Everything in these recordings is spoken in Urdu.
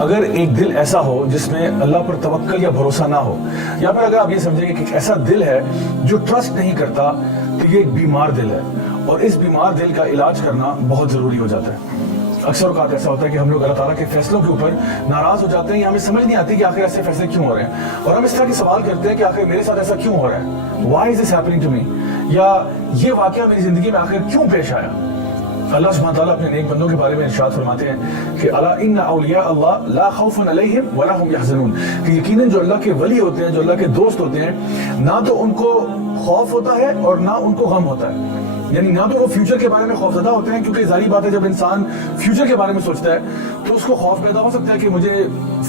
اگر ایک دل ایسا ہو جس میں اللہ پر توکل یا بھروسہ نہ ہو، یا پھر اگر آپ یہ سمجھیں کہ ایک ایسا دل ہے جو ٹرسٹ نہیں کرتا، تو یہ ایک بیمار دل ہے، اور اس بیمار دل کا علاج کرنا بہت ضروری ہو جاتا ہے۔ اکثر اوقات ایسا ہوتا ہے کہ ہم لوگ اللہ تعالیٰ کے فیصلوں کے اوپر ناراض ہو جاتے ہیں، یا ہمیں سمجھ نہیں آتی کہ آخر ایسے فیصلے کیوں ہو رہے ہیں، اور ہم اس طرح کے سوال کرتے ہیں کہ آخر میرے ساتھ ایسا کیوں ہو رہا ہے، why is this happening to me, یا یہ واقعہ میری زندگی میں آخر کیوں پیش آیا۔ اللہ سبحانہ تعالیٰ اپنے نیک بندوں کے بارے میں ارشاد فرماتے ہیں کہ الا ان اولیاء اللہ لا خوف علیہم ولا هم يحزنون، کہ یقیناً جو اللہ کے ولی ہوتے ہیں، جو اللہ کے دوست ہوتے ہیں، نہ تو ان کو خوف ہوتا ہے اور نہ ان کو غم ہوتا ہے، یعنی نہ تو وہ فیوچر کے بارے میں خوف زدہ ہوتے ہیں، کیونکہ ظاہری بات ہے جب انسان فیوچر کے بارے میں سوچتا ہے تو اس کو خوف پیدا ہو سکتا ہے کہ مجھے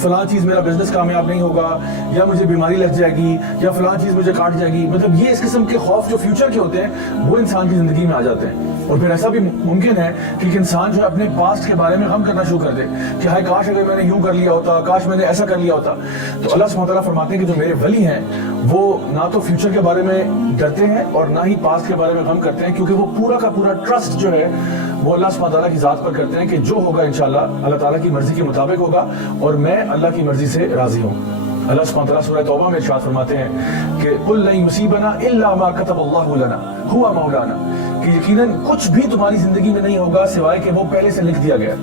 فلاں چیز، میرا بزنس کامیاب نہیں ہوگا، یا مجھے بیماری لگ جائے گی، یا فلاں چیز مجھے کاٹ جائے گی، مطلب یہ اس قسم کے خوف جو فیوچر کے ہوتے ہیں وہ انسان کی زندگی میں آ جاتے ہیں۔ اور پھر ایسا بھی ممکن ہے کہ ایک انسان جو ہے اپنے پاسٹ کے بارے میں غم کرنا شروع کر دے کہ ہائے کاش اگر میں نے یوں کر لیا ہوتا، کاش میں نے ایسا کر لیا ہوتا۔ تو اللہ سبحانہ تعالیٰ فرماتے ہیں کہ جو میرے ولی ہیں وہ نہ تو فیوچر کے بارے میں ڈرتے ہیں اور نہ ہی پاسٹ کے بارے میں غم کرتے ہیں، کیونکہ وہ پورا کا پورا ٹرسٹ جو ہے وہ اللہ سبحانہ تعالیٰ کی ذات پر کرتے ہیں کہ جو ہوگا انشاءاللہ اللہ تعالیٰ کی مرضی کے مطابق ہوگا، اور میں اللہ کی مرضی سے راضی ہوں۔ اللہ سبحانہ تعالیٰ سورہ توبہ میں ارشاد فرماتے ہیں کہ قُل لَن يُصِيبَنَا إِلَّا مَا كَتَبَ اللَّهُ لَنَا هُوَ مَوْلَانَا، کہ یقیناً کچھ بھی تمہاری زندگی میں نہیں ہوگا سوائے کہ وہ پہلے سے لکھ دیا گیا،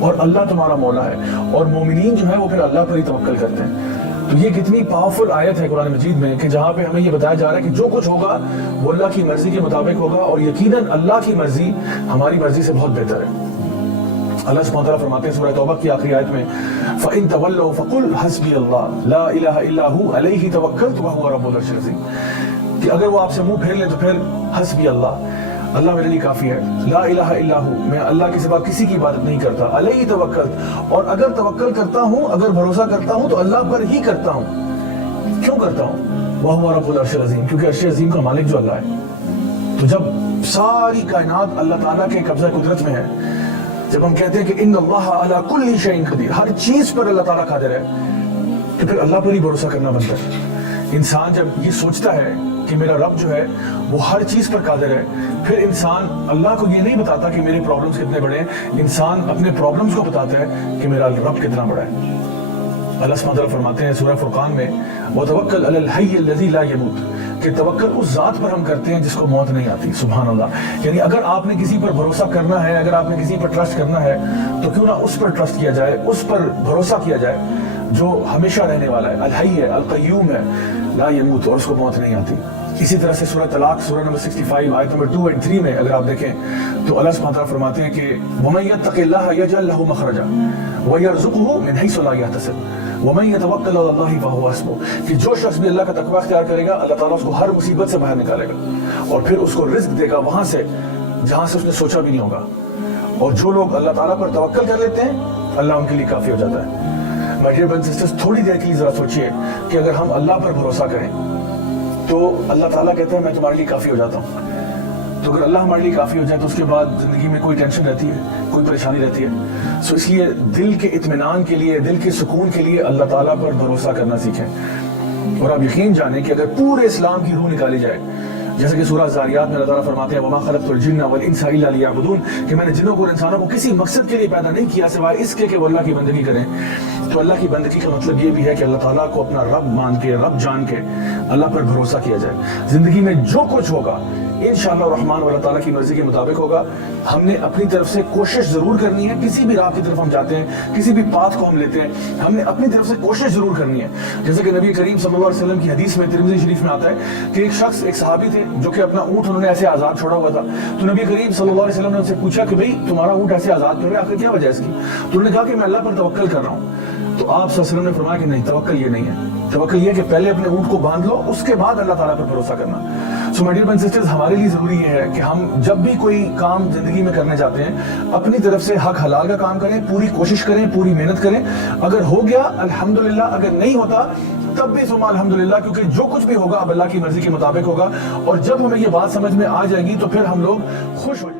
اور اللہ تمہارا مولا ہے، اور مومنین جو ہے وہ پھر اللہ پر ہی توکل کرتے ہیں۔ تو یہ کتنی پاورفل آیت ہے قرآن مجید میں کہ جہاں پہ ہمیں یہ بتایا جا رہا ہے کہ جو کچھ ہوگا وہ اللہ کی مرضی کے مطابق ہوگا، اور یقیناً اللہ کی مرضی ہماری مرضی سے بہت بہتر ہے۔ اللہ سبحانہ تعالیٰ فرماتے ہیں سورہ توبہ کی آخری آیت میں فَإِن تَوَلَّوْا فَقُلْ حَسْبِيَ اللَّهُ لَا إِلَهَ إِلَّا هُوَ عَلَيْهِ تَوَكَّلْتُ وَهُوَ رَبُّ الْعَرْشِ الْعَظِيمِ، کہ اگر وہ آپ سے منہ پھیر لیں تو پھر حسبی اللہ، اللہ میرے لیے کافی ہے، لا الہ الا ہو، میں اللہ کے سوا کسی کی عبادت نہیں کرتا، علیہ توکلت، اور اگر توکل کرتا ہوں، اگر بھروسہ کرتا ہوں تو اللہ پر ہی کرتا ہوں۔ کیوں کرتا ہوں؟ وَهُوَ رَبُّ الْعَرْشِ الْعَظِيمِ، کیونکہ عرش عظیم کا مالک جو اللہ ہے۔ تو جب ساری کائنات اللہ تعالیٰ کے قبضہ قدرت میں ہے، جب ہم کہتے ہیں کہ ان اللہ علی کل شیء قدیر، ہر چیز پر اللہ تعالیٰ قادر ہے، تو پھر اللہ پر ہی بھروسہ کرنا بنتا ہے۔ انسان جب یہ سوچتا ہے کہ میرا رب جو ہے وہ ہر چیز پر قادر ہے، پھر انسان اللہ کو یہ نہیں بتاتا کہ میرے پرابلمز کتنے بڑے ہیں، انسان اپنے پرابلمز کو بتاتا ہے کہ میرا رب کتنا بڑا ہے۔ اللہ سبحانہ تعالیٰ فرماتے ہیں سورہ فرقان میں وَتَوَكَّلْ عَلَى الْحَيِّ الَّذِي لَا يَمُوتُ، کہ توکل اس ذات پر ہم کرتے ہیں جس کو موت نہیں آتی۔ سبحان اللہ، یعنی اگر آپ نے کسی پر بھروسہ کرنا ہے، اگر آپ نے کسی پر ٹرسٹ کرنا ہے، تو کیوں نہ اس پر ٹرسٹ کیا جائے، اس پر بھروسہ کیا جائے جو ہمیشہ رہنے والا ہے، الحی ہے، القیوم ہے، لا يموت، اور اس کو موت نہیں آتی۔ اسی طرح سے سورہ طلاق سورہ نمبر 65 آیت نمبر 2 اور 3 میں اگر آپ دیکھیں تو اللہ سبحانہ تعالیٰ فرماتے ہیں کہ وَمَن يَتَّقِ اللَّهَ يَجْعَل لَّهُ مَخْرَجًا وَيَرْزُقْهُ مِنْ حَيْثُ لَا يَحْتَسِبُ وَمَن يَتَوَكَّلْ عَلَى اللَّهِ فَهُوَ حَسْبُهُ، کہ جو شخص بھی اللہ کا تقویٰ اختیار کرے گا اللہ تعالیٰ اس کو ہر مصیبت سے باہر نکالے گا، اور پھر اس کو رزق دے گا وہاں سے جہاں سے اس نے سوچا بھی نہیں ہوگا۔ اور جو لوگ اللہ تعالیٰ پر توکل کر لیتے ہیں اللہ ان کے لیے کافی ہو جاتا ہے۔ مائی ڈیئر برادرز اینڈ سسٹرز، تھوڑی دیر کے لیے ذرا سوچئے کہ اگر ہم اللہ پر بھروسہ کریں تو اللہ تعالیٰ کہتے ہیں میں تمہارے لیے کافی ہو جاتا ہوں۔ تو اگر اللہ ہمارے لیے کافی ہو جائے تو اس کے بعد زندگی میں کوئی ٹینشن رہتی ہے، کوئی پریشانی رہتی ہے؟ سو اس لیے دل کے اطمینان کے لیے، دل کے سکون کے لیے اللہ تعالیٰ پر بھروسہ کرنا سیکھیں، اور آپ یقین جانیں کہ اگر پورے اسلام کی روح نکالی جائے، جیسے کہ سورہ زاریات میں اللہ تعالیٰ فرماتے ہیں وَمَا خَلَقْتُ الْجِنَّ وَالْإِنسَ إِلَّا لِيَعْبُدُونَ، کہ میں نے جنوں کو اور انسانوں کو کسی مقصد کے لیے پیدا نہیں کیا سوائے اس کے کہ وہ اللہ کی بندگی کریں۔ تو اللہ کی بندگی کا مطلب یہ بھی ہے کہ اللہ تعالیٰ کو اپنا رب مان کے، رب جان کے اللہ پر بھروسہ کیا جائے۔ زندگی میں جو کچھ ہوگا انشاءاللہ الرحمن اللہ تعالیٰ کی مرضی کے مطابق ہوگا۔ ہم نے اپنی طرف سے کوشش ضرور کرنی ہے، کسی بھی راہ کی طرف ہم جاتے ہیں، کسی بھی پاتھ کو ہم لیتے ہیں، ہم نے اپنی طرف سے کوشش ضرور کرنی ہے۔ جیسے کہ نبی کریم صلی اللہ علیہ وسلم کی حدیث میں ترمذی شریف میں آتا ہے کہ ایک شخص، ایک صحابی تھے جو کہ اپنا اونٹ انہوں نے ایسے آزاد چھوڑا ہوا تھا، تو نبی کریم صلی اللہ علیہ وسلم نے ان سے پوچھا کہ بھئی تمہارا اونٹ ایسے آزاد کیوں ہے، آخر کیا وجہ ہے اس کی؟ تو انہوں نے کہا کہ میں اللہ پر توکل کر رہا ہوں۔ تو آپ صلی اللہ علیہ وسلم نے فرمایا کہ نہیں، توکل یہ نہیں ہے، توکل یہ کہ پہلے اپنے اونٹ کو باندھ لو، اس کے بعد اللہ تعالیٰ پر بھروسہ کرنا۔ So my dear brothers and sisters, ہمارے لیے ضروری یہ ہے کہ ہم جب بھی کوئی کام زندگی میں کرنے جاتے ہیں اپنی طرف سے حق حلال کا کام کریں، پوری کوشش کریں، پوری محنت کریں۔ اگر ہو گیا الحمدللہ، اگر نہیں ہوتا تب بھی ثم الحمدللہ، کیونکہ جو کچھ بھی ہوگا اب اللہ کی مرضی کے مطابق ہوگا، اور جب ہمیں یہ بات سمجھ میں آ جائے گی تو پھر ہم لوگ خوش ہو جائیں گے۔